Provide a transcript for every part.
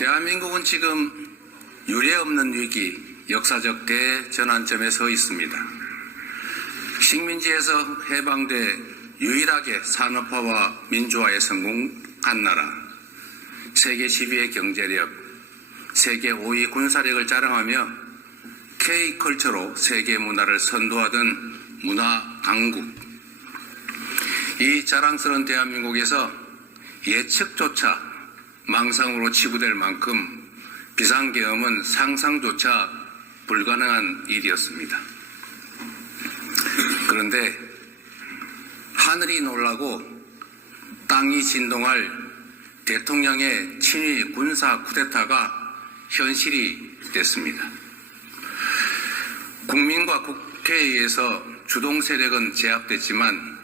대한민국은 지금 유례없는 위기, 역사적 대전환점에 서 있습니다. 식민지에서 해방돼 유일하게 산업화와 민주화에 성공한 나라, 세계 10위의 경제력, 세계 5위 군사력을 자랑하며 K컬처로 세계 문화를 선도하던 문화 강국. 이 자랑스러운 대한민국에서 예측조차 망상으로 치부될 만큼 비상계엄은 상상조차 불가능한 일이었습니다. 그런데 하늘이 놀라고 땅이 진동할 대통령의 친위 군사 쿠데타가 현실이 됐습니다. 국민과 국회에 의해서 주동 세력은 제압됐지만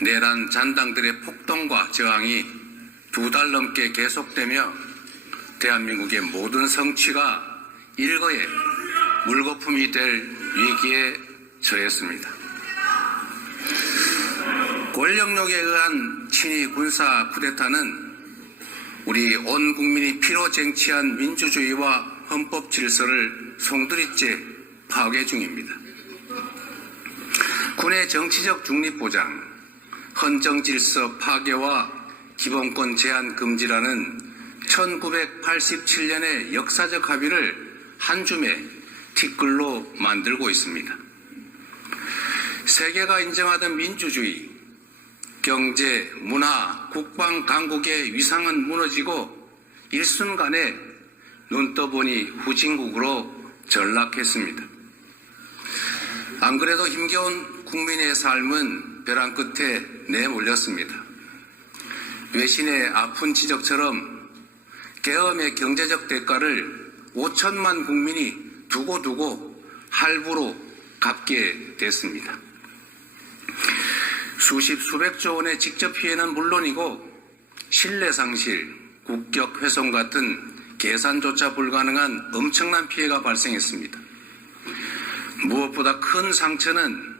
내란 잔당들의 폭동과 저항이 2달 넘게 계속되며 대한민국의 모든 성취가 일거에 물거품이 될 위기에 처했습니다. 권력욕에 의한 친위 군사 쿠데타는 우리 온 국민이 피로 쟁취한 민주주의와 헌법 질서를 송두리째 파괴 중입니다. 군의 정치적 중립 보장, 헌정 질서 파괴와 기본권 제한 금지라는 1987년의 역사적 합의를 한 줌의 티끌로 만들고 있습니다. 세계가 인정하던 민주주의, 경제, 문화, 국방 강국의 위상은 무너지고 일순간에 눈 떠보니 후진국으로 전락했습니다. 안 그래도 힘겨운 국민의 삶은 벼랑 끝에 내몰렸습니다. 외신의 아픈 지적처럼 계엄의 경제적 대가를 5천만 국민이 두고두고 할부로 갚게 됐습니다. 수십 수백조 원의 직접 피해는 물론이고 신뢰 상실, 국격 훼손 같은 계산조차 불가능한 엄청난 피해가 발생했습니다. 무엇보다 큰 상처는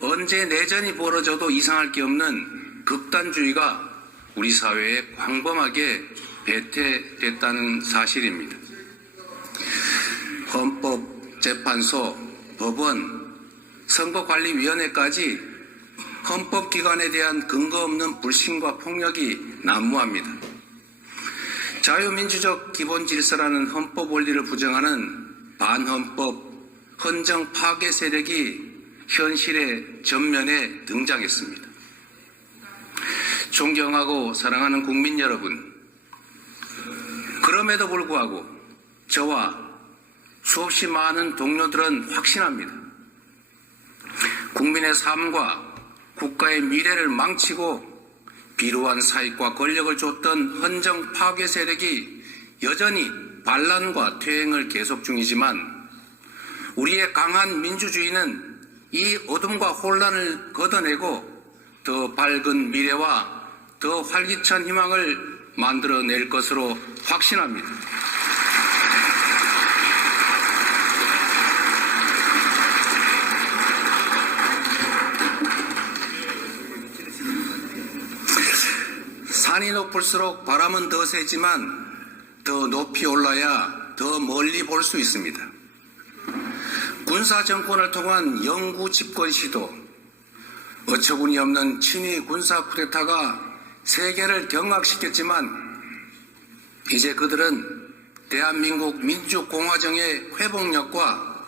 언제 내전이 벌어져도 이상할 게 없는 극단주의가 우리 사회에 광범하게 배태됐다는 사실입니다. 헌법재판소, 법원, 선거관리위원회까지 헌법기관에 대한 근거 없는 불신과 폭력이 난무합니다. 자유민주적 기본질서라는 헌법 원리를 부정하는 반헌법, 헌정 파괴 세력이 현실의 전면에 등장했습니다. 존경하고 사랑하는 국민 여러분, 그럼에도 불구하고 저와 수없이 많은 동료들은 확신합니다. 국민의 삶과 국가의 미래를 망치고 비루한 사익과 권력을 줬던 헌정 파괴 세력이 여전히 반란과 퇴행을 계속 중이지만 우리의 강한 민주주의는 이 어둠과 혼란을 걷어내고 더 밝은 미래와 더 활기찬 희망을 만들어낼 것으로 확신합니다. 산이 높을수록 바람은 더 세지만 더 높이 올라야 더 멀리 볼 수 있습니다. 군사 정권을 통한 영구 집권 시도, 어처구니 없는 친위 군사 쿠데타가 세계를 경악시켰지만 이제 그들은 대한민국 민주공화정의 회복력과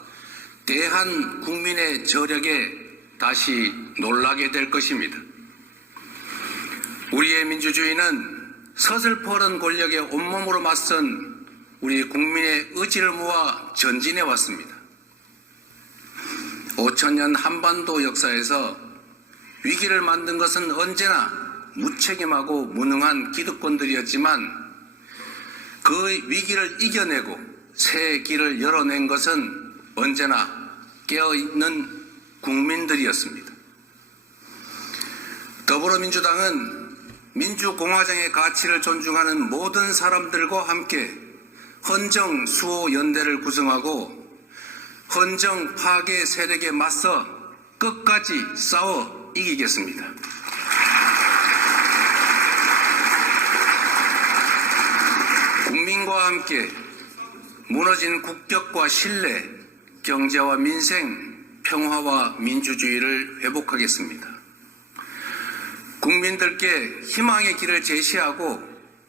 대한 국민의 저력에 다시 놀라게 될 것입니다. 우리의 민주주의는 서슬퍼런 권력에 온몸으로 맞선 우리 국민의 의지를 모아 전진해 왔습니다. 5천년 한반도 역사에서 위기를 만든 것은 언제나 무책임하고 무능한 기득권들이었지만 그 위기를 이겨내고 새 길을 열어낸 것은 언제나 깨어있는 국민들이었습니다. 더불어민주당은 민주공화정의 가치를 존중하는 모든 사람들과 함께 헌정 수호 연대를 구성하고 헌정 파괴 세력에 맞서 끝까지 싸워 이기겠습니다. 국민과 함께 무너진 국격과 신뢰, 경제와 민생, 평화와 민주주의를 회복하겠습니다. 국민들께 희망의 길을 제시하고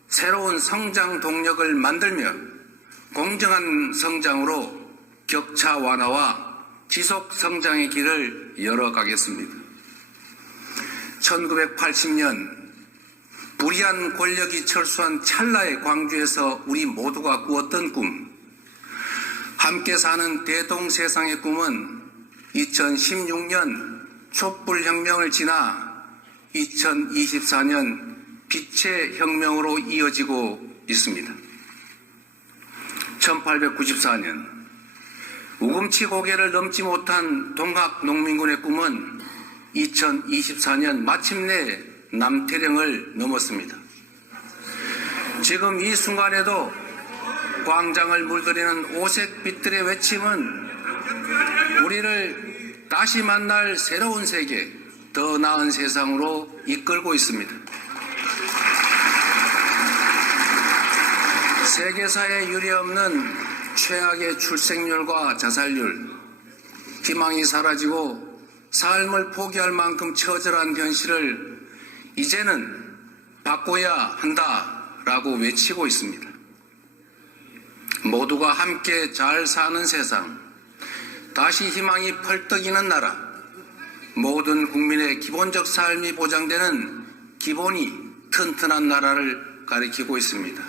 새로운 성장 동력을 만들며 공정한 성장으로 격차 완화와 지속 성장의 길을 열어가겠습니다. 1980년 불의한 권력이 철수한 찰나의 광주에서 우리 모두가 꾸었던 꿈, 함께 사는 대동세상의 꿈은 2016년 촛불혁명을 지나 2024년 빛의 혁명으로 이어지고 있습니다. 1894년 우금치 고개를 넘지 못한 동학농민군의 꿈은 2024년 마침내 남태령을 넘었습니다. 지금 이 순간에도 광장을 물들이는 오색 빛들의 외침은 우리를 다시 만날 새로운 세계, 더 나은 세상으로 이끌고 있습니다. 세계사에 유례없는 최악의 출생률과 자살률, 희망이 사라지고 삶을 포기할 만큼 처절한 현실을 이제는 바꿔야 한다라고 외치고 있습니다. 모두가 함께 잘 사는 세상, 다시 희망이 펄떡이는 나라, 모든 국민의 기본적 삶이 보장되는 기본이 튼튼한 나라를 가리키고 있습니다.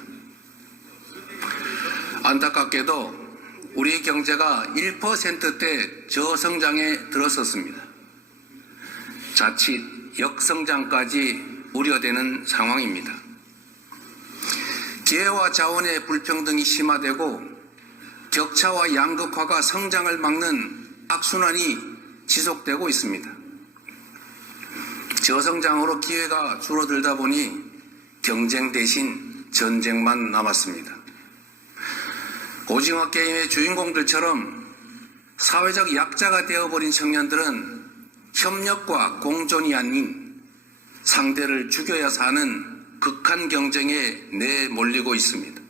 안타깝게도 우리 경제가 1%대 저성장에 들어섰습니다. 자칫 역성장까지 우려되는 상황입니다. 기회와 자원의 불평등이 심화되고 격차와 양극화가 성장을 막는 악순환이 지속되고 있습니다. 저성장으로 기회가 줄어들다 보니 경쟁 대신 전쟁만 남았습니다. 오징어 게임의 주인공들처럼 사회적 약자가 되어버린 청년들은 협력과 공존이 아닌 상대를 죽여야 사는 극한 경쟁에 내몰리고 있습니다.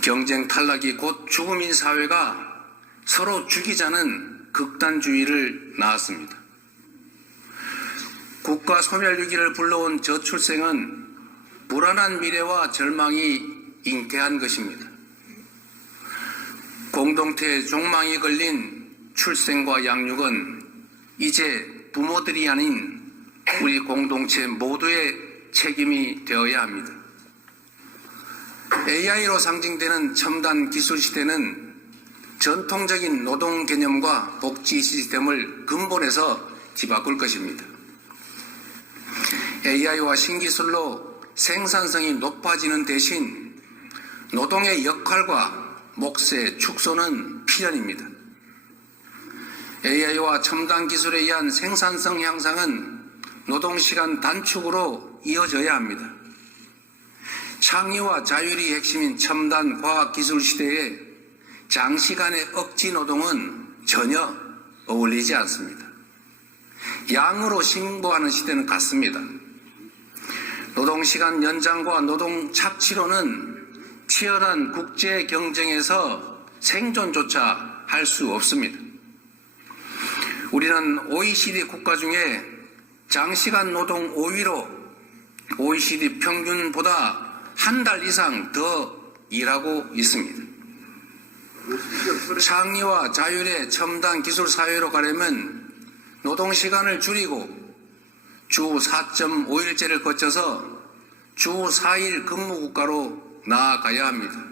경쟁 탈락이 곧 죽음인 사회가 서로 죽이자는 극단주의를 낳았습니다. 국가 소멸 위기를 불러온 저출생은 불안한 미래와 절망이 잉태한 것입니다. 공동체의 종망이 걸린 출생과 양육은 이제 부모들이 아닌 우리 공동체 모두의 책임이 되어야 합니다. AI로 상징되는 첨단 기술 시대는 전통적인 노동 개념과 복지 시스템을 근본에서 뒤바꿀 것입니다. AI와 신기술로 생산성이 높아지는 대신 노동의 역할과 몫의 축소는 필연입니다. AI와 첨단 기술에 의한 생산성 향상은 노동시간 단축으로 이어져야 합니다. 창의와 자율이 핵심인 첨단 과학기술 시대에 장시간의 억지 노동은 전혀 어울리지 않습니다. 양으로 승부하는 시대는 같습니다. 노동시간 연장과 노동 착취로는 치열한 국제 경쟁에서 생존조차 할 수 없습니다. 우리는 OECD 국가 중에 장시간 노동 5위로 OECD 평균보다 한 달 이상 더 일하고 있습니다. 창의와 자율의 첨단 기술 사회로 가려면 노동시간을 줄이고 주 4.5일제를 거쳐서 주 4일 근무국가로 나아가야 합니다.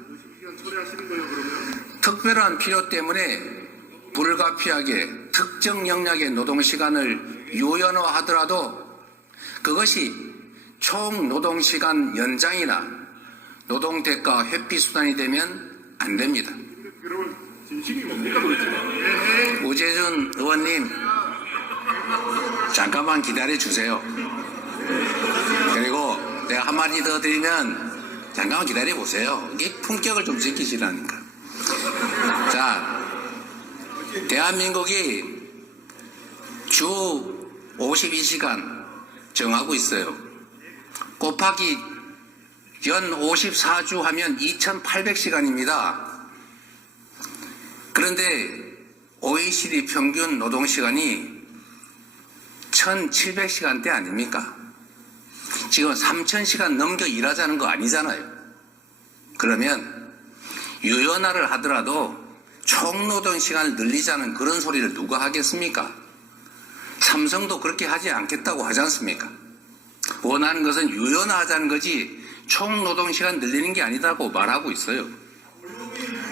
특별한 필요 때문에 불가피하게 특정 영역의 노동시간을 유연화하더라도 그것이 총 노동시간 연장이나 노동대가 회피 수단이 되면 안 됩니다. 그러면 진심이 뭡니까 도대체? 우재준 의원님 잠깐만 기다려 주세요. 그리고 내가 한마디 더 드리면 잠깐만 기다려 보세요. 이 품격을 좀 지키시라니까. 자, 대한민국이 주 52시간 정하고 있어요. 곱하기 연 54주 하면 2,800시간입니다. 그런데 OECD 평균 노동시간이 1,700시간대 아닙니까? 지금 3,000시간 넘겨 일하자는 거 아니잖아요. 그러면 유연화를 하더라도 총노동시간을 늘리자는 그런 소리를 누가 하겠습니까? 삼성도 그렇게 하지 않겠다고 하지 않습니까? 원하는 것은 유연화하자는 거지 총노동시간 늘리는 게 아니다고 말하고 있어요.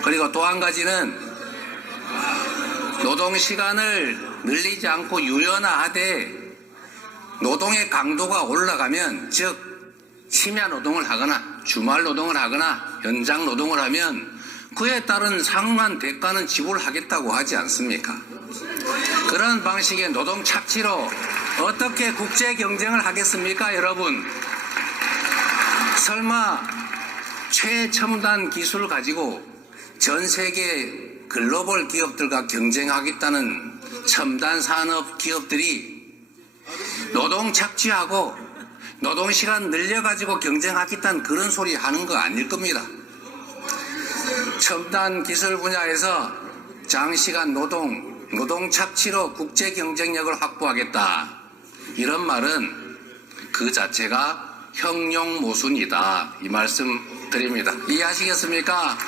그리고 또 한 가지는 노동시간을 늘리지 않고 유연화하되 노동의 강도가 올라가면, 즉 심야 노동을 하거나 주말 노동을 하거나 현장 노동을 하면 그에 따른 상응한 대가는 지불하겠다고 하지 않습니까? 그런 방식의 노동 착취로 어떻게 국제 경쟁을 하겠습니까, 여러분? 설마 최첨단 기술을 가지고 전 세계 글로벌 기업들과 경쟁하겠다는 첨단 산업 기업들이 노동 착취하고 노동시간 늘려가지고 경쟁하겠다는 그런 소리 하는 거 아닐 겁니다. 첨단 기술 분야에서 장시간 노동 착취로 국제 경쟁력을 확보하겠다. 이런 말은 그 자체가 형용모순이다. 이 말씀 드립니다. 이해하시겠습니까?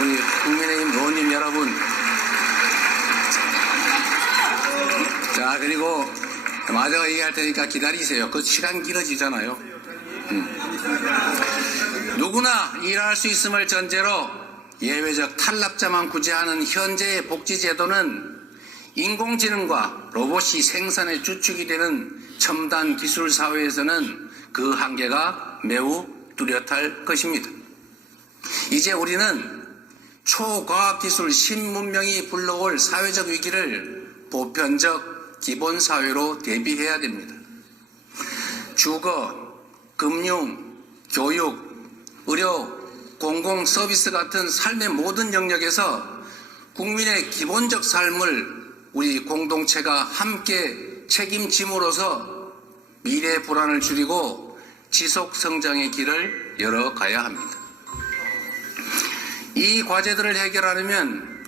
우리 국민의힘 의원님 여러분. 자, 그리고 마저 얘기할 테니까 기다리세요. 그 시간 길어지잖아요. 누구나 일할 수 있음을 전제로 예외적 탈락자만 구제하는 현재의 복지제도는 인공지능과 로봇이 생산의 주축이 되는 첨단 기술 사회에서는 그 한계가 매우 뚜렷할 것입니다. 이제 우리는 초과학기술 신문명이 불러올 사회적 위기를 보편적 기본사회로 대비해야 됩니다. 주거, 금융, 교육, 의료, 공공서비스 같은 삶의 모든 영역에서 국민의 기본적 삶을 우리 공동체가 함께 책임짐으로써 미래 불안을 줄이고 지속 성장의 길을 열어가야 합니다. 이 과제들을 해결하려면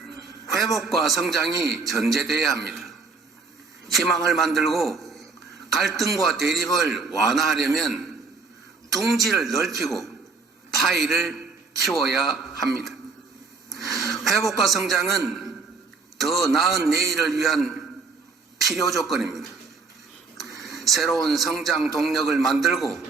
회복과 성장이 전제되어야 합니다. 희망을 만들고 갈등과 대립을 완화하려면 둥지를 넓히고 파이를 키워야 합니다. 회복과 성장은 더 나은 내일을 위한 필요 조건입니다. 새로운 성장 동력을 만들고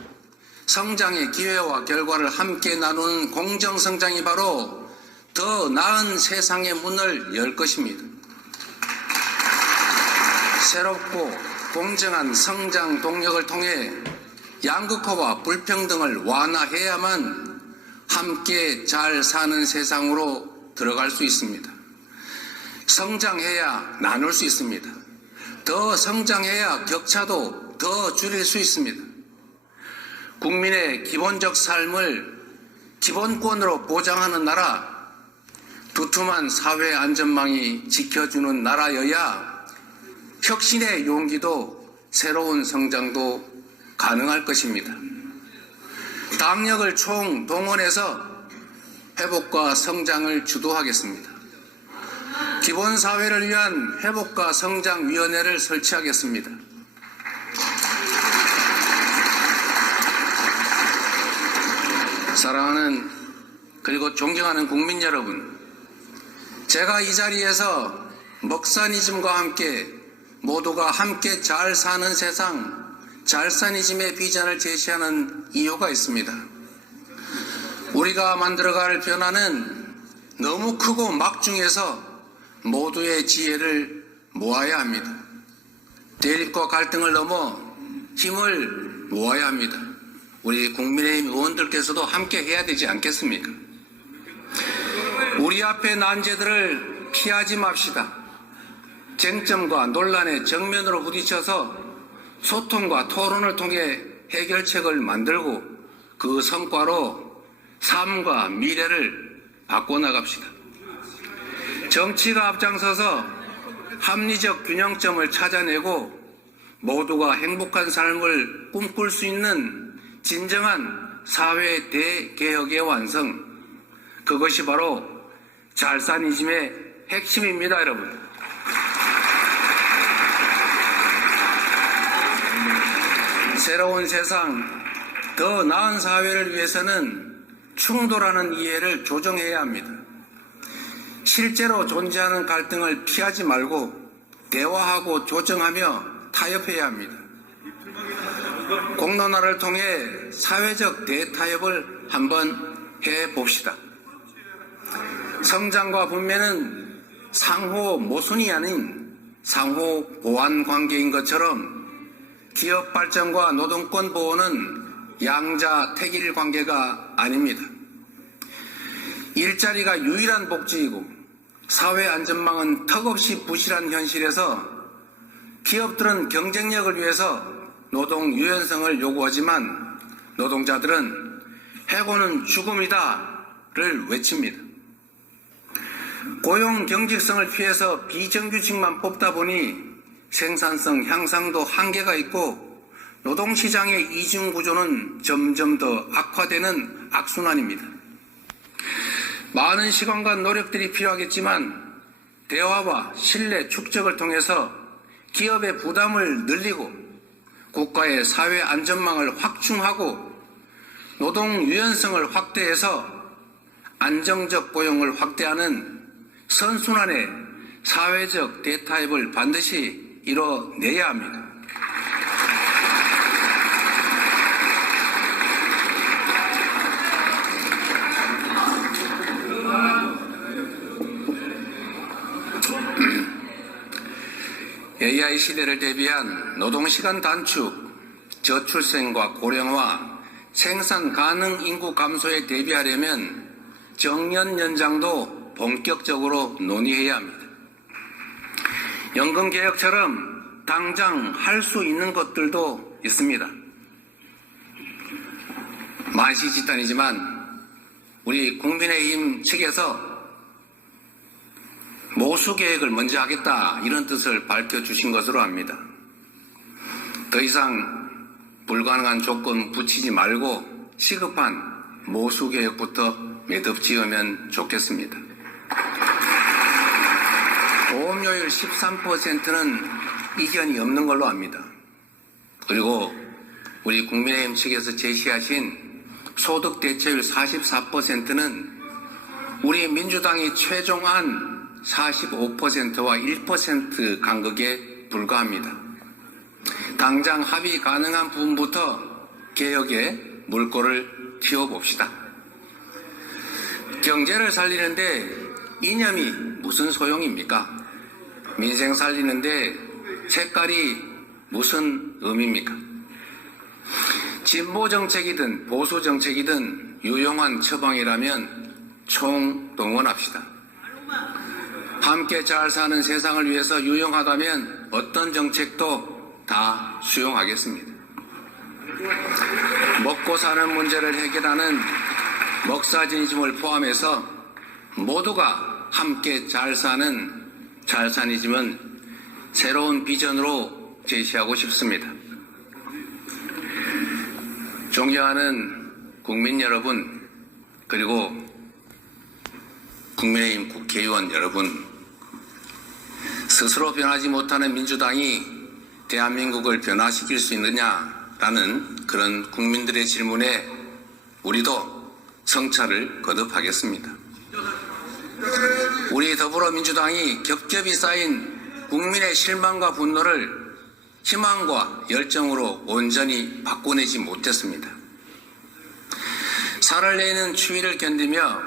성장의 기회와 결과를 함께 나누는 공정성장이 바로 더 나은 세상의 문을 열 것입니다. 새롭고 공정한 성장 동력을 통해 양극화와 불평등을 완화해야만 함께 잘 사는 세상으로 들어갈 수 있습니다. 성장해야 나눌 수 있습니다. 더 성장해야 격차도 더 줄일 수 있습니다. 국민의 기본적 삶을 기본권으로 보장하는 나라, 두툼한 사회 안전망이 지켜주는 나라여야 혁신의 용기도 새로운 성장도 가능할 것입니다. 당력을 총동원해서 회복과 성장을 주도하겠습니다. 기본사회를 위한 회복과 성장위원회를 설치하겠습니다. 사랑하는 그리고 존경하는 국민 여러분, 제가 이 자리에서 먹사니즘과 함께 모두가 함께 잘 사는 세상, 잘사니즘의 비전을 제시하는 이유가 있습니다. 우리가 만들어갈 변화는 너무 크고 막중해서 모두의 지혜를 모아야 합니다. 대립과 갈등을 넘어 힘을 모아야 합니다. 우리 국민의힘 의원들께서도 함께 해야 되지 않겠습니까? 우리 앞의 난제들을 피하지 맙시다. 쟁점과 논란의 정면으로 부딪혀서 소통과 토론을 통해 해결책을 만들고 그 성과로 삶과 미래를 바꿔나갑시다. 정치가 앞장서서 합리적 균형점을 찾아내고 모두가 행복한 삶을 꿈꿀 수 있는 진정한 사회 대개혁의 완성, 그것이 바로 잘사니즘의 핵심입니다, 여러분. 새로운 세상, 더 나은 사회를 위해서는 충돌하는 이해를 조정해야 합니다. 실제로 존재하는 갈등을 피하지 말고 대화하고 조정하며 타협해야 합니다. 공론화를 통해 사회적 대타협을 한번 해봅시다. 성장과 분배는 상호 모순이 아닌 상호 보완 관계인 것처럼 기업 발전과 노동권 보호는 양자택일 관계가 아닙니다. 일자리가 유일한 복지이고 사회 안전망은 턱없이 부실한 현실에서 기업들은 경쟁력을 위해서 노동 유연성을 요구하지만 노동자들은 해고는 죽음이다를 외칩니다. 고용 경직성을 피해서 비정규직만 뽑다 보니 생산성 향상도 한계가 있고 노동시장의 이중구조는 점점 더 악화되는 악순환입니다. 많은 시간과 노력들이 필요하겠지만 대화와 신뢰 축적을 통해서 기업의 부담을 늘리고 국가의 사회 안전망을 확충하고 노동 유연성을 확대해서 안정적 고용을 확대하는 선순환의 사회적 대타협을 반드시 이뤄내야 합니다. AI 시대를 대비한 노동시간 단축, 저출생과 고령화, 생산 가능 인구 감소에 대비하려면 정년 연장도 본격적으로 논의해야 합니다. 연금 개혁처럼 당장 할 수 있는 것들도 있습니다. 만시지탄이지만 우리 국민의힘 측에서 모수 계획을 먼저 하겠다 이런 뜻을 밝혀주신 것으로 압니다. 더 이상 불가능한 조건 붙이지 말고 시급한 모수 계획부터 매듭 지으면 좋겠습니다. 보험료율 13%는 이견이 없는 걸로 압니다. 그리고 우리 국민의힘 측에서 제시하신 소득대체율 44%는 우리 민주당이 최종안 45%와 1% 간극에 불과합니다. 당장 합의 가능한 부분부터 개혁에 물꼬를 틔워봅시다. 경제를 살리는데 이념이 무슨 소용입니까? 민생 살리는데 색깔이 무슨 의미입니까? 진보 정책이든 보수 정책이든 유용한 처방이라면 총동원합시다. 함께 잘 사는 세상을 위해서 유용하다면 어떤 정책도 다 수용하겠습니다. 먹고 사는 문제를 해결하는 먹사진이즘을 포함해서 모두가 함께 잘 사는 잘사니즘은 새로운 비전으로 제시하고 싶습니다. 존경하는 국민 여러분, 그리고 국민의힘 국회의원 여러분, 스스로 변하지 못하는 민주당이 대한민국을 변화시킬 수 있느냐라는 그런 국민들의 질문에 우리도 성찰을 거듭하겠습니다. 우리 더불어민주당이 겹겹이 쌓인 국민의 실망과 분노를 희망과 열정으로 온전히 바꿔내지 못했습니다. 살을 내는 추위를 견디며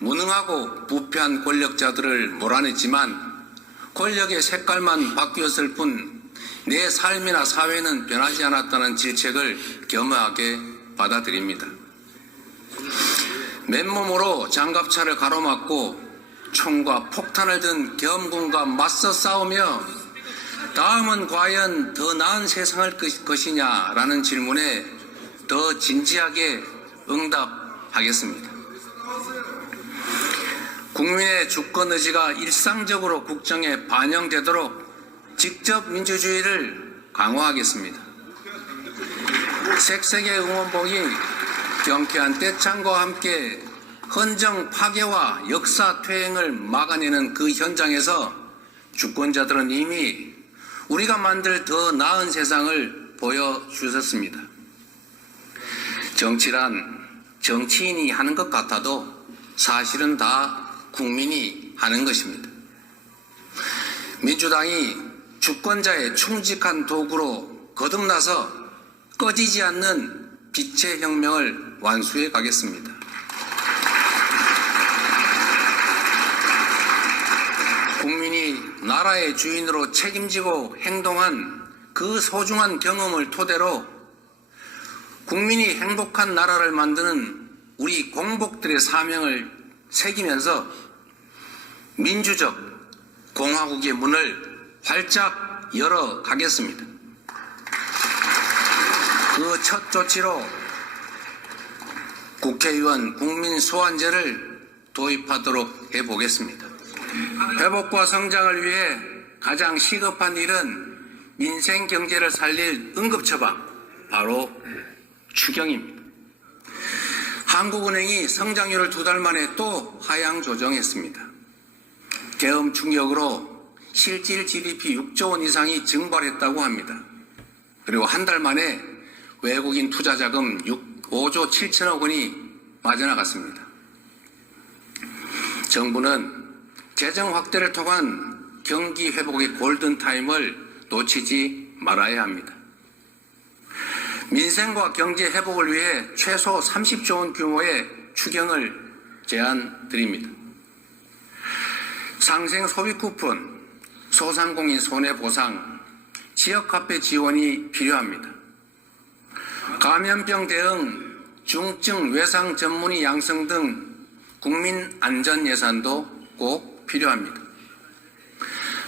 무능하고 부패한 권력자들을 몰아냈지만 권력의 색깔만 바뀌었을 뿐 내 삶이나 사회는 변하지 않았다는 질책을 겸허하게 받아들입니다. 맨몸으로 장갑차를 가로막고 총과 폭탄을 든 겸군과 맞서 싸우며 다음은 과연 더 나은 세상을 것이냐라는 질문에 더 진지하게 응답하겠습니다. 국민의 주권 의지가 일상적으로 국정에 반영되도록 직접 민주주의를 강화하겠습니다. 색색의 응원봉이 경쾌한 떼창과 함께 헌정 파괴와 역사 퇴행을 막아내는 그 현장에서 주권자들은 이미 우리가 만들 더 나은 세상을 보여주셨습니다. 정치란 정치인이 하는 것 같아도 사실은 다 국민이 하는 것입니다. 민주당이 주권자의 충직한 도구로 거듭나서 꺼지지 않는 빛의 혁명을 완수해 가겠습니다. 국민이 나라의 주인으로 책임지고 행동한 그 소중한 경험을 토대로 국민이 행복한 나라를 만드는 우리 공복들의 사명을 새기면서 민주적 공화국의 문을 활짝 열어가겠습니다. 그 첫 조치로 국회의원 국민소환제를 도입하도록 해보겠습니다. 회복과 성장을 위해 가장 시급한 일은 민생 경제를 살릴 응급처방, 바로 추경입니다. 한국은행이 성장률을 2달 만에 또 하향 조정했습니다. 계엄 충격으로 실질 GDP 6조 원 이상이 증발했다고 합니다. 그리고 한 달 만에 외국인 투자 자금 5조 7천억 원이 빠져나갔습니다. 정부는 재정 확대를 통한 경기 회복의 골든타임을 놓치지 말아야 합니다. 민생과 경제 회복을 위해 최소 30조 원 규모의 추경을 제안드립니다. 상생 소비 쿠폰, 소상공인 손해보상, 지역화폐 지원이 필요합니다. 감염병 대응, 중증 외상 전문의 양성 등 국민 안전 예산도 꼭 필요합니다.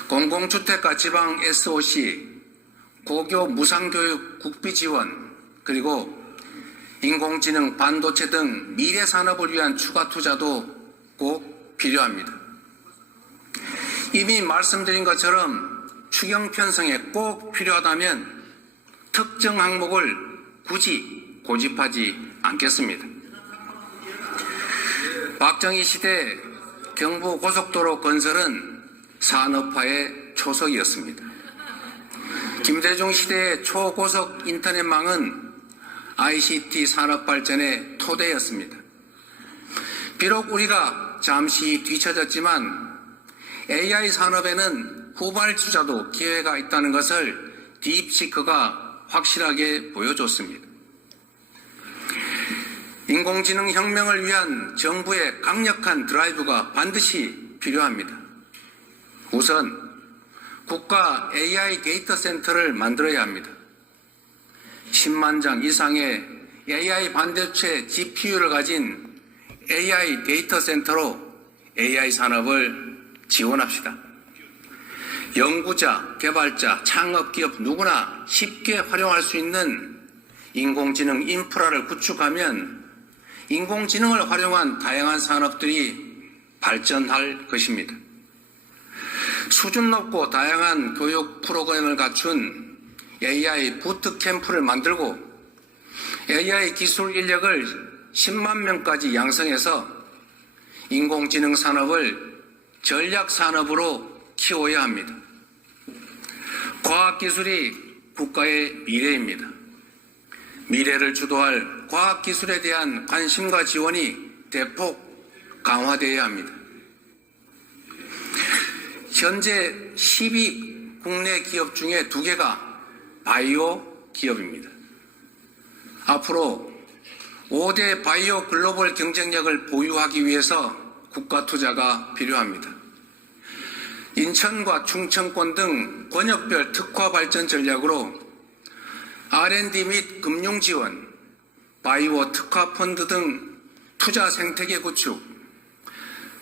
공공주택과 지방 SOC, 고교 무상교육 국비 지원, 그리고 인공지능, 반도체 등 미래 산업을 위한 추가 투자도 꼭 필요합니다. 이미 말씀드린 것처럼 추경 편성에 꼭 필요하다면 특정 항목을 굳이 고집하지 않겠습니다. 박정희 시대 경부고속도로 건설은 산업화의 초석이었습니다. 김대중 시대의 초고속 인터넷망은 ICT 산업 발전의 토대였습니다. 비록 우리가 잠시 뒤처졌지만 AI 산업에는 후발주자도 기회가 있다는 것을 딥시크가 확실하게 보여줬습니다. 인공지능 혁명을 위한 정부의 강력한 드라이브가 반드시 필요합니다. 우선 국가 AI 데이터 센터를 만들어야 합니다. 10만 장 이상의 AI 반도체 GPU를 가진 AI 데이터 센터로 AI 산업을 지원합시다. 연구자, 개발자, 창업기업 누구나 쉽게 활용할 수 있는 인공지능 인프라를 구축하면 인공지능을 활용한 다양한 산업들이 발전할 것입니다. 수준 높고 다양한 교육 프로그램을 갖춘 AI 부트캠프를 만들고 AI 기술 인력을 10만 명까지 양성해서 인공지능 산업을 전략 산업으로 키워야 합니다. 과학기술이 국가의 미래입니다. 미래를 주도할 과학기술에 대한 관심과 지원이 대폭 강화되어야 합니다. 현재 10위 국내 기업 중에 2개가 바이오 기업입니다. 앞으로 5대 바이오 글로벌 경쟁력을 보유하기 위해서 국가 투자가 필요합니다. 인천과 충청권 등 권역별 특화 발전 전략으로 R&D 및 금융 지원, 바이오 특화 펀드 등 투자 생태계 구축,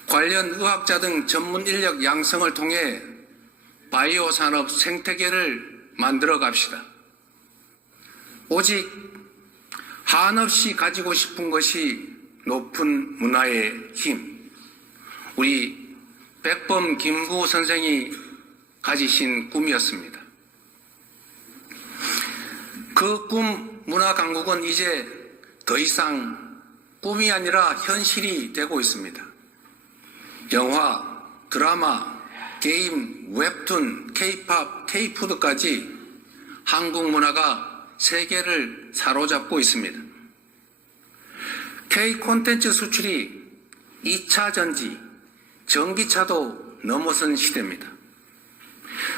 관련 의학자 등 전문 인력 양성을 통해 바이오 산업 생태계를 만들어 갑시다. 오직 한없이 가지고 싶은 것이 높은 문화의 힘. 우리 백범 김구 선생이 가지신 꿈이었습니다. 그 꿈 문화 강국은 이제 더 이상 꿈이 아니라 현실이 되고 있습니다. 영화, 드라마, 게임, 웹툰, K-팝, K-푸드까지 한국 문화가 세계를 사로잡고 있습니다. K-콘텐츠 수출이 2차 전지, 전기차도 넘어선 시대입니다.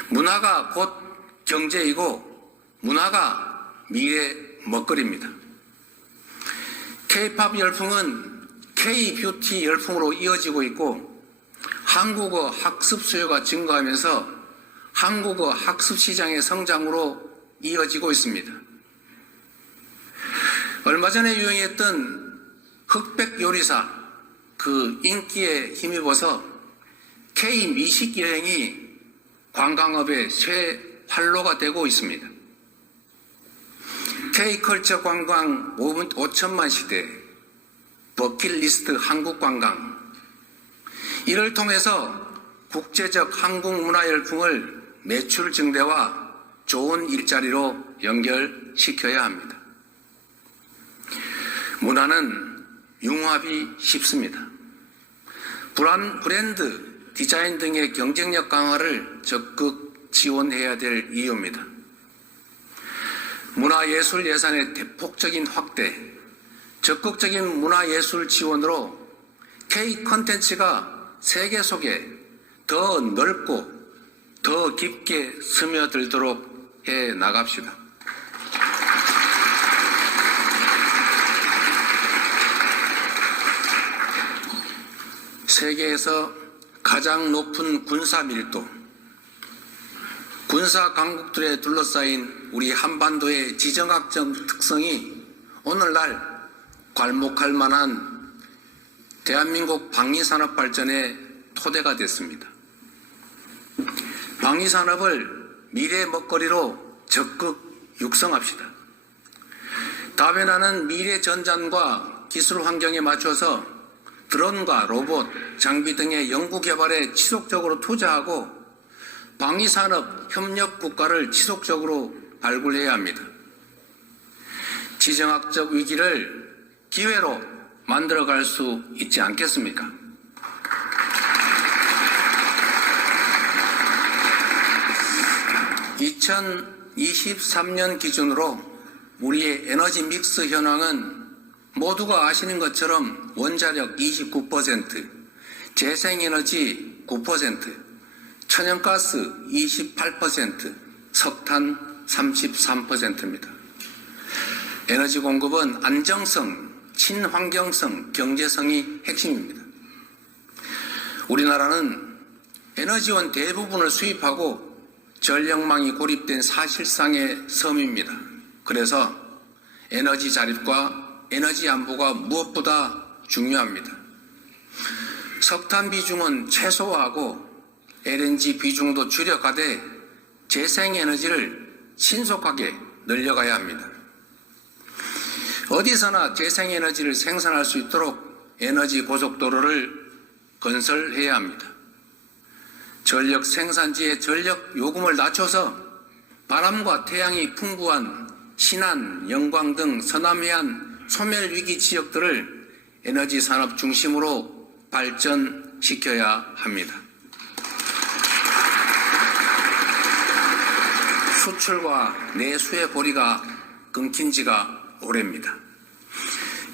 문화가 곧 경제이고 문화가 미래 먹거리입니다. K-팝 열풍은 K-뷰티 열풍으로 이어지고 있고 한국어 학습 수요가 증가하면서 한국어 학습 시장의 성장으로 이어지고 있습니다. 얼마 전에 유행했던 흑백 요리사 그 인기에 힘입어서 K 미식 여행이 관광업의 새 활로가 되고 있습니다. K-컬처 관광 5천만 시대, 버킷리스트 한국 관광, 이를 통해서 국제적 한국 문화 열풍을 매출 증대와 좋은 일자리로 연결시켜야 합니다. 문화는 융합이 쉽습니다. 브랜드, 디자인 등의 경쟁력 강화를 적극 지원해야 될 이유입니다. 문화예술 예산의 대폭적인 확대, 적극적인 문화예술 지원으로 K-콘텐츠가 세계 속에 더 넓고 더 깊게 스며들도록 해 나갑시다. 세계에서 가장 높은 군사 밀도, 군사 강국들에 둘러싸인 우리 한반도의 지정학적 특성이 오늘날 괄목할 만한 대한민국 방위산업 발전의 토대가 됐습니다. 방위산업을 미래 먹거리로 적극 육성합시다. 다변하는 미래 전장과 기술 환경에 맞춰서 드론과 로봇, 장비 등의 연구 개발에 지속적으로 투자하고 방위산업 협력 국가를 지속적으로 발굴해야 합니다. 지정학적 위기를 기회로 만들어갈 수 있지 않겠습니까? (2023년) 기준으로 우리의 에너지 믹스 현황은 모두가 아시는 것처럼 원자력 29%, 재생에너지 9%, 천연가스 28%, 석탄 33%입니다. 에너지 공급은 안정성, 친환경성, 경제성이 핵심입니다. 우리나라는 에너지원 대부분을 수입하고 전력망이 고립된 사실상의 섬입니다. 그래서 에너지 자립과 에너지 안보가 무엇보다 중요합니다. 석탄 비중은 최소화하고 LNG 비중도 줄여가되 재생에너지를 신속하게 늘려가야 합니다. 어디서나 재생에너지를 생산할 수 있도록 에너지 고속도로를 건설해야 합니다. 전력 생산지의 전력 요금을 낮춰서 바람과 태양이 풍부한 신안, 영광 등 서남해안 소멸위기 지역들을 에너지 산업 중심으로 발전시켜야 합니다. 수출과 내수의 고리가 끊긴 지가 오래입니다.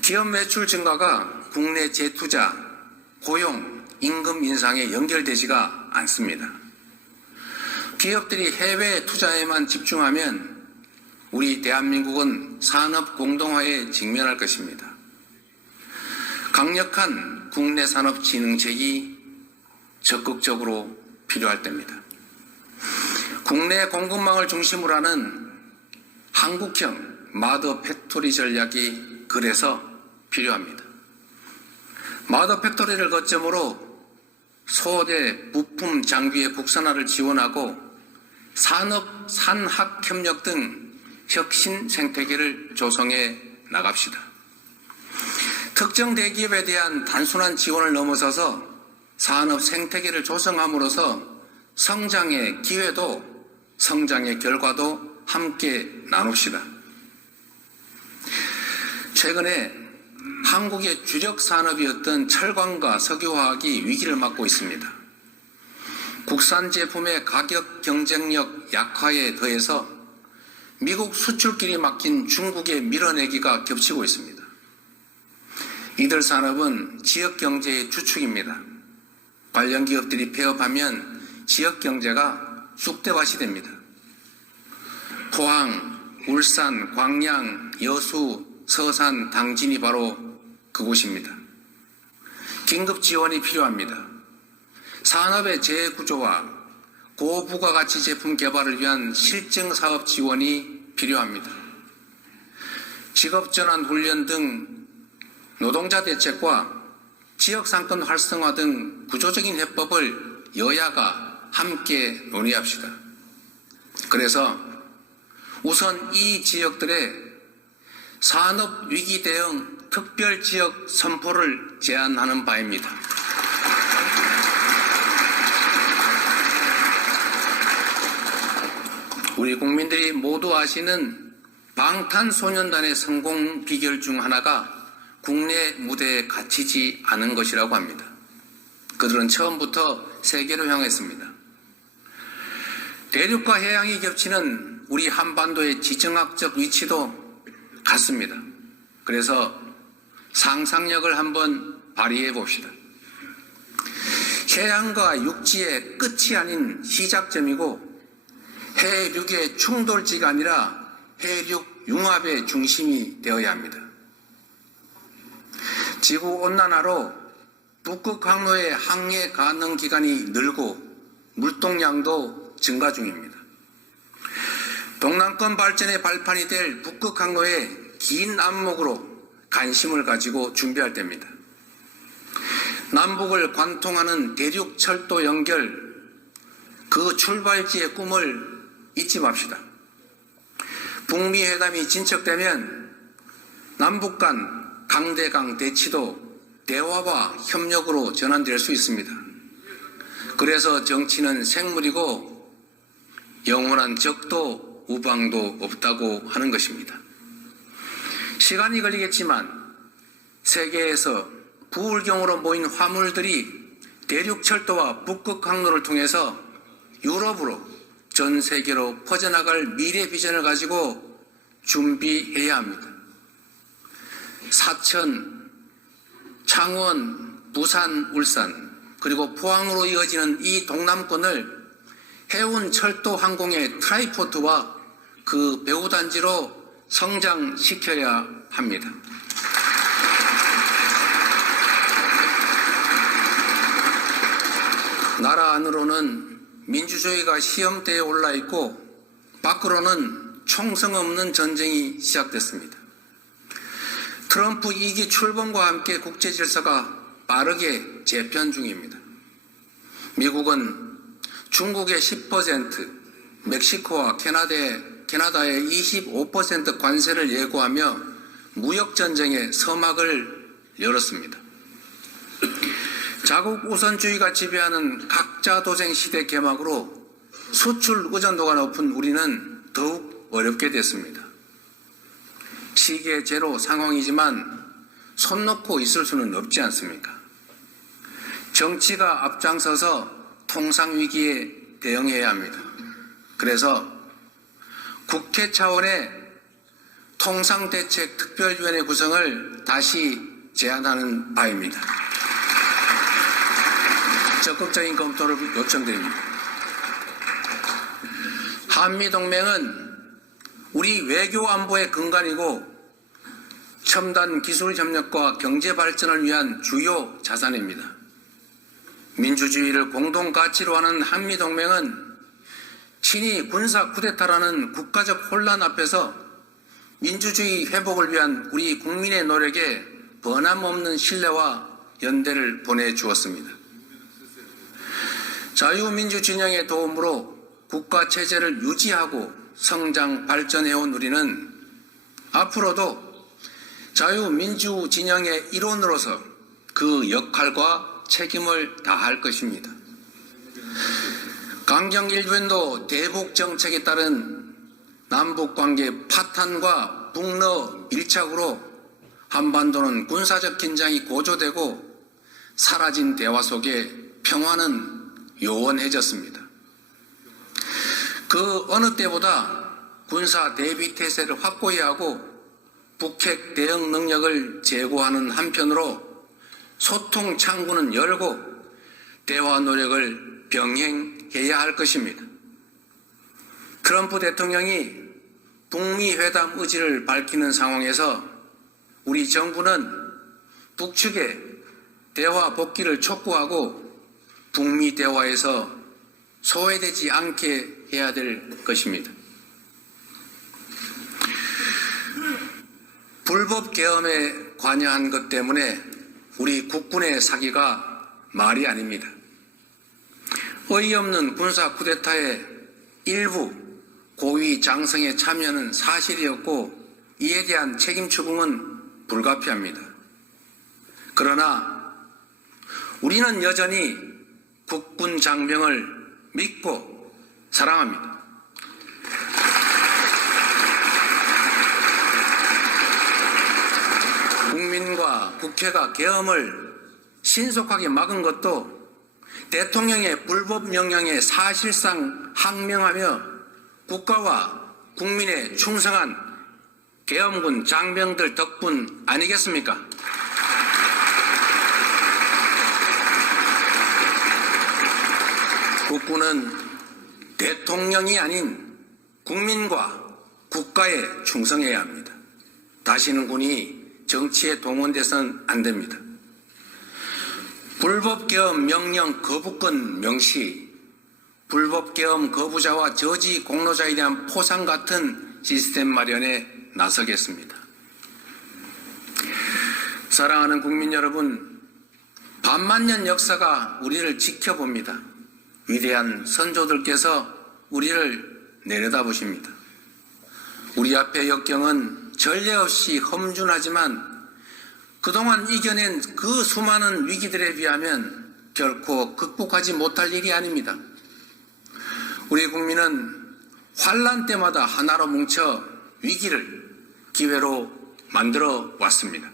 기업 매출 증가가 국내 재투자, 고용, 임금 인상에 연결되지가 않습니다. 기업들이 해외 투자에만 집중하면 우리 대한민국은 산업 공동화에 직면할 것입니다. 강력한 국내 산업 진흥책이 적극적으로 필요할 때입니다. 국내 공급망을 중심으로 하는 한국형 마더 팩토리 전략이 그래서 필요합니다. 마더 팩토리를 거점으로 소재, 부품, 장비의 국산화를 지원하고 산업, 산학 협력 등 혁신 생태계를 조성해 나갑시다. 특정 대기업에 대한 단순한 지원을 넘어서서 산업 생태계를 조성함으로써 성장의 기회도 성장의 결과도 함께 나눕시다. 최근에 한국의 주력 산업이었던 철강과 석유화학이 위기를 맞고 있습니다. 국산 제품의 가격 경쟁력 약화에 더해서 미국 수출길이 막힌 중국의 밀어내기가 겹치고 있습니다. 이들 산업은 지역 경제의 주축입니다. 관련 기업들이 폐업하면 지역 경제가 쑥대밭이 됩니다. 포항, 울산, 광양, 여수, 서산, 당진이 바로 그곳입니다. 긴급 지원이 필요합니다. 산업의 재구조와 고부가가치 제품 개발을 위한 실증 사업 지원이 필요합니다. 직업전환 훈련 등 노동자 대책과 지역상권 활성화 등 구조적인 해법을 여야가 함께 논의합시다. 그래서 우선 이 지역들의 산업위기 대응 특별지역 선포를 제안하는 바입니다. 우리 국민들이 모두 아시는 방탄소년단의 성공 비결 중 하나가 국내 무대에 갇히지 않은 것이라고 합니다. 그들은 처음부터 세계로 향했습니다. 대륙과 해양이 겹치는 우리 한반도의 지정학적 위치도 같습니다. 그래서 상상력을 한번 발휘해 봅시다. 해양과 육지의 끝이 아닌 시작점이고 해륙의 충돌지가 아니라 해륙 융합의 중심이 되어야 합니다. 지구온난화로 북극 항로의 항해 가능 기간이 늘고 물동량도 증가 중입니다. 동남권 발전의 발판이 될 북극 항로의 긴 안목으로 관심을 가지고 준비할 때입니다. 남북을 관통하는 대륙 철도 연결, 그 출발지의 꿈을 잊지 맙시다. 북미 회담이 진척되면 남북 간 강대강 대치도 대화와 협력으로 전환될 수 있습니다. 그래서 정치는 생물이고 영원한 적도 우방도 없다고 하는 것입니다. 시간이 걸리겠지만 세계에서 부울경으로 모인 화물들이 대륙철도와 북극 항로를 통해서 유럽으로 전 세계로 퍼져나갈 미래 비전을 가지고 준비해야 합니다. 사천, 창원, 부산, 울산 그리고 포항으로 이어지는 이 동남권을 해운 철도 항공의 트라이포트와 그 배후단지로 성장시켜야 합니다. 나라 안으로는 민주주의가 시험대에 올라 있고 밖으로는 총성 없는 전쟁이 시작됐습니다. 트럼프 2기 출범과 함께 국제 질서가 빠르게 재편 중입니다. 미국은 중국의 10%, 멕시코와 캐나다의 25% 관세를 예고하며 무역전쟁의 서막을 열었습니다. 자국 우선주의가 지배하는 각자 도생 시대 개막으로 수출 의존도가 높은 우리는 더욱 어렵게 됐습니다. 시계 제로 상황이지만 손 놓고 있을 수는 없지 않습니까? 정치가 앞장서서 통상위기에 대응해야 합니다. 그래서 국회 차원의 통상대책특별위원회 구성을 다시 제안하는 바입니다. 적극적인 검토를 요청드립니다. 한미동맹은 우리 외교 안보의 근간이고 첨단 기술 협력과 경제 발전을 위한 주요 자산입니다. 민주주의를 공동 가치로 하는 한미동맹은 친위 군사 쿠데타라는 국가적 혼란 앞에서 민주주의 회복을 위한 우리 국민의 노력에 변함없는 신뢰와 연대를 보내주었습니다. 자유민주 진영의 도움으로 국가체제를 유지하고 성장 발전해온 우리는 앞으로도 자유민주 진영의 일원으로서 그 역할과 책임을 다할 것입니다. 강경 일변도 대북 정책에 따른 남북관계 파탄과 북러 밀착으로 한반도는 군사적 긴장이 고조되고 사라진 대화 속에 평화는 요원해졌습니다. 그 어느 때보다 군사 대비 태세를 확고히 하고 북핵 대응 능력을 제고하는 한편으로 소통 창구는 열고 대화 노력을 병행해야 할 것입니다. 트럼프 대통령이 북미 회담 의지를 밝히는 상황에서 우리 정부는 북측의 대화 복귀를 촉구하고 북미 대화에서 소외되지 않게 해야 될 것입니다. 불법 계엄에 관여한 것 때문에 우리 국군의 사기가 말이 아닙니다. 어이없는 군사 쿠데타의 일부 고위 장성의 참여는 사실이었고 이에 대한 책임 추궁은 불가피합니다. 그러나 우리는 여전히 국군 장병을 믿고 사랑합니다. 국민과 국회가 계엄을 신속하게 막은 것도 대통령의 불법 명령에 사실상 항명하며 국가와 국민에 충성한 계엄군 장병들 덕분 아니겠습니까? 국군은 대통령이 아닌 국민과 국가에 충성해야 합니다. 다시는 군이 정치에 동원돼서는 안 됩니다. 불법 계엄 명령 거부권 명시, 불법 계엄 거부자와 저지 공로자에 대한 포상 같은 시스템 마련에 나서겠습니다. 사랑하는 국민 여러분, 반만년 역사가 우리를 지켜봅니다. 위대한 선조들께서 우리를 내려다보십니다. 우리 앞의 역경은 전례 없이 험준하지만 그동안 이겨낸 그 수많은 위기들에 비하면 결코 극복하지 못할 일이 아닙니다. 우리 국민은 환란 때마다 하나로 뭉쳐 위기를 기회로 만들어 왔습니다.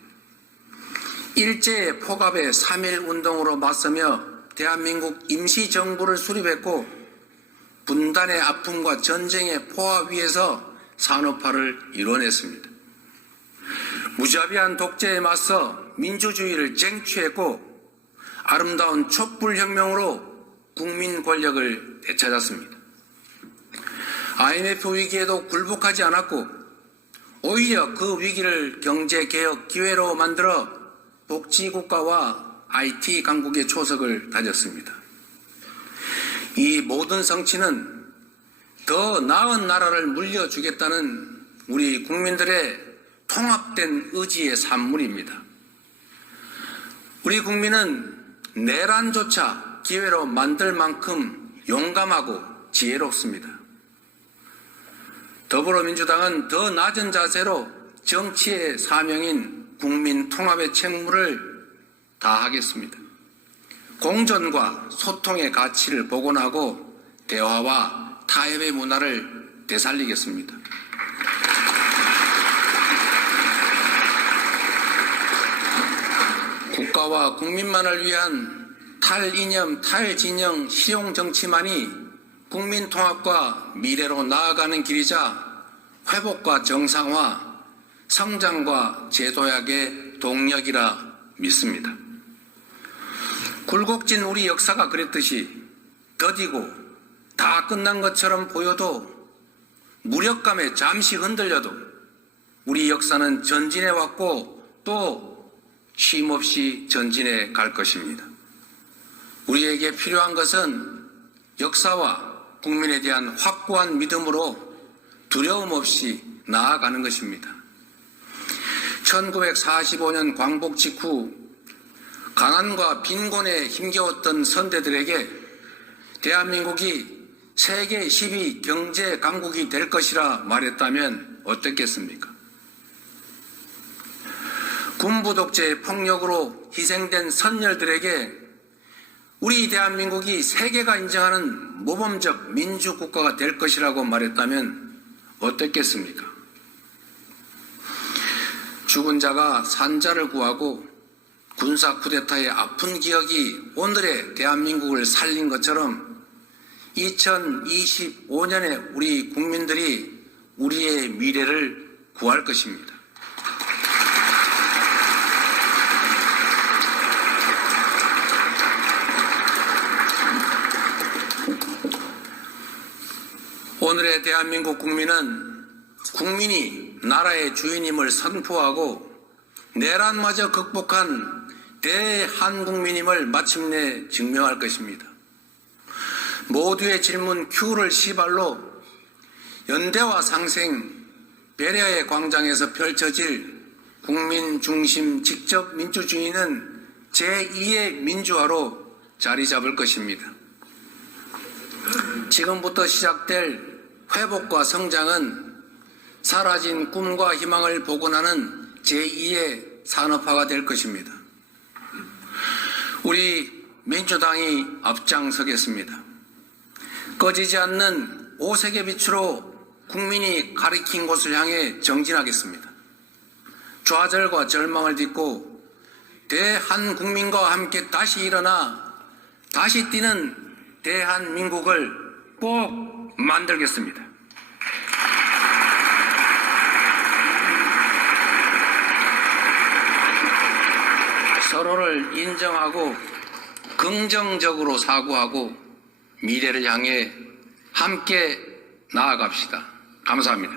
일제의 포갑의 3.1 운동으로 맞서며 대한민국 임시정부를 수립했고 분단의 아픔과 전쟁의 포화 위에서 산업화를 이뤄냈습니다. 무자비한 독재에 맞서 민주주의를 쟁취했고 아름다운 촛불혁명으로 국민 권력을 되찾았습니다. IMF 위기에도 굴복하지 않았고 오히려 그 위기를 경제개혁 기회로 만들어 복지국가와 IT 강국의 초석을 다졌습니다. 이 모든 성취는 더 나은 나라를 물려주겠다는 우리 국민들의 통합된 의지의 산물입니다. 우리 국민은 내란조차 기회로 만들 만큼 용감하고 지혜롭습니다. 더불어민주당은 더 낮은 자세로 정치의 사명인 국민 통합의 책무를 다하겠습니다. 공존과 소통의 가치를 복원하고 대화와 타협의 문화를 되살리겠습니다. 국가와 국민만을 위한 탈이념, 탈진영, 실용 정치만이 국민 통합과 미래로 나아가는 길이자 회복과 정상화, 성장과 재도약의 동력이라 믿습니다. 굴곡진 우리 역사가 그랬듯이 더디고 다 끝난 것처럼 보여도 무력감에 잠시 흔들려도 우리 역사는 전진해 왔고 또 쉼없이 전진해 갈 것입니다. 우리에게 필요한 것은 역사와 국민에 대한 확고한 믿음으로 두려움 없이 나아가는 것입니다. 1945년 광복 직후 가난과 빈곤에 힘겨웠던 선대들에게 대한민국이 세계 10위 경제 강국이 될 것이라 말했다면 어떻겠습니까? 군부 독재의 폭력으로 희생된 선열들에게 우리 대한민국이 세계가 인정하는 모범적 민주국가가 될 것이라고 말했다면 어떻겠습니까? 죽은 자가 산 자를 구하고 군사 쿠데타의 아픈 기억이 오늘의 대한민국을 살린 것처럼 2025년에 우리 국민들이 우리의 미래를 구할 것입니다. 오늘의 대한민국 국민은 국민이 나라의 주인임을 선포하고 내란마저 극복한 대한국민임을 마침내 증명할 것입니다. 모두의 질문 Q를 시발로 연대와 상생, 배려의 광장에서 펼쳐질 국민 중심 직접 민주주의는 제2의 민주화로 자리 잡을 것입니다. 지금부터 시작될 회복과 성장은 사라진 꿈과 희망을 복원하는 제2의 산업화가 될 것입니다. 우리 민주당이 앞장서겠습니다. 꺼지지 않는 오색의 빛으로 국민이 가리킨 곳을 향해 정진하겠습니다. 좌절과 절망을 딛고 대한국민과 함께 다시 일어나 다시 뛰는 대한민국을 꼭 만들겠습니다. 서로를 인정하고 긍정적으로 사고하고 미래를 향해 함께 나아갑시다. 감사합니다.